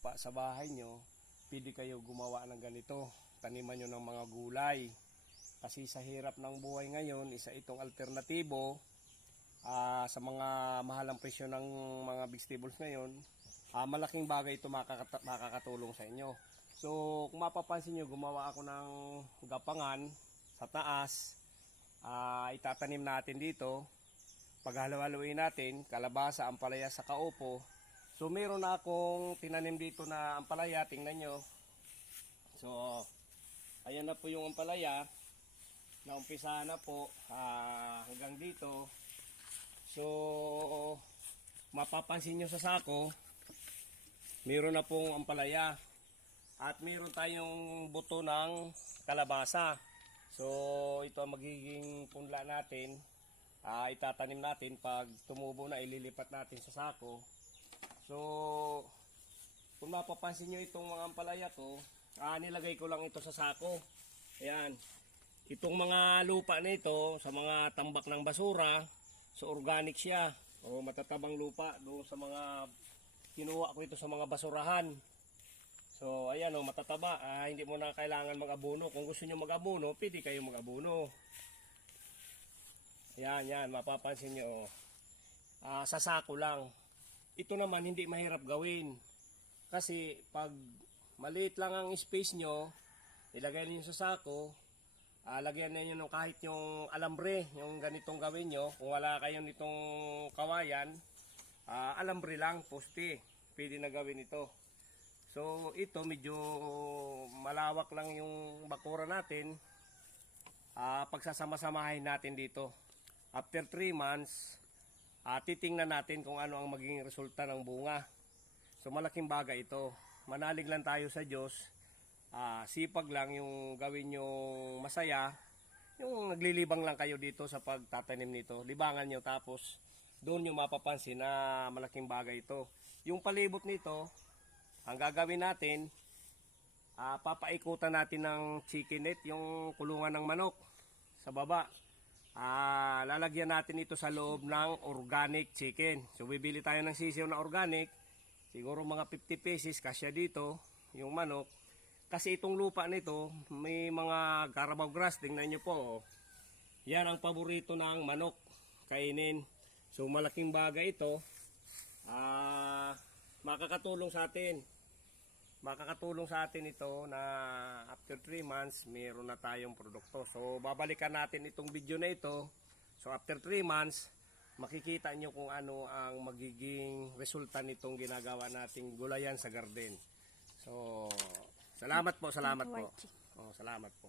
lupa sa bahay nyo, pwede kayo gumawa ng ganito. Taniman nyo ng mga gulay. Kasi sa hirap ng buhay ngayon, isa itong alternatibo sa mga mahalang presyo ng mga vegetables ngayon. Malaking bagay ito makakatulong sa inyo. So kung mapapansin nyo, gumawa ako ng gapangan sa taas. Itatanim natin dito. Paghalo-haloin natin, kalabasa, ampalaya sa kaupo. So meron na akong tinanim dito na ampalaya, tingnan nyo. So ayan na po yung ampalaya. Naumpisa na po hanggang dito. So mapapansin nyo sa sako, meron na pong ampalaya. At meron tayong buto ng kalabasa. So ito ang magiging punla natin. Itatanim natin. Pag tumubo na, ililipat natin sa sako. So kung mapapansin nyo itong mga ampalaya ko, nilagay ko lang ito sa sako. Ayan. Itong mga lupa na ito, sa mga tambak ng basura, so organic siya. O matatabang lupa doon sa mga kinuha ko ito sa mga basurahan. So ayan o, matataba. Hindi mo na kailangan mag-abono. Kung gusto nyo mag-abono, pwede kayo mag-abono. Yan, mapapansin nyo. Sa sako lang. Ito naman hindi mahirap gawin. Kasi pag maliit lang ang space nyo, ilagay niyo sa sako, lagyan niyo ng kahit yung alambre, yung ganitong gawin nyo. Kung wala kayong nitong kawayan, alambre lang, poste. Pwede na gawin ito. So ito medyo malawak lang yung bakura natin. Pagsasama-samahin natin dito. After 3 months, titingnan natin kung ano ang magiging resulta ng bunga. So malaking bagay ito. Manalig lang tayo sa Diyos. Sipag lang yung gawin yung masaya. Yung naglilibang lang kayo dito sa pagtatanim nito. Libangan nyo, tapos doon nyo mapapansin na malaking bagay ito. Yung palibot nito, ang gagawin natin, papaikutan natin ng chicken net, yung kulungan ng manok sa baba. Lalagyan natin ito sa loob ng organic chicken. So bibili tayo ng sisiw na organic, siguro mga 50 pesos kasya dito yung manok. Kasi itong lupa nito may mga Carabao grass, tingnan nyo po. Yan ang paborito ng manok, kainin. So malaking bagay ito. Makakatulong sa atin. Makakatulong sa atin ito na after 3 months, mayroon na tayong produkto. So babalikan natin itong video na ito. So after 3 months, makikita nyo kung ano ang magiging resulta nitong ginagawa nating gulayan sa garden. So salamat po. Salamat po.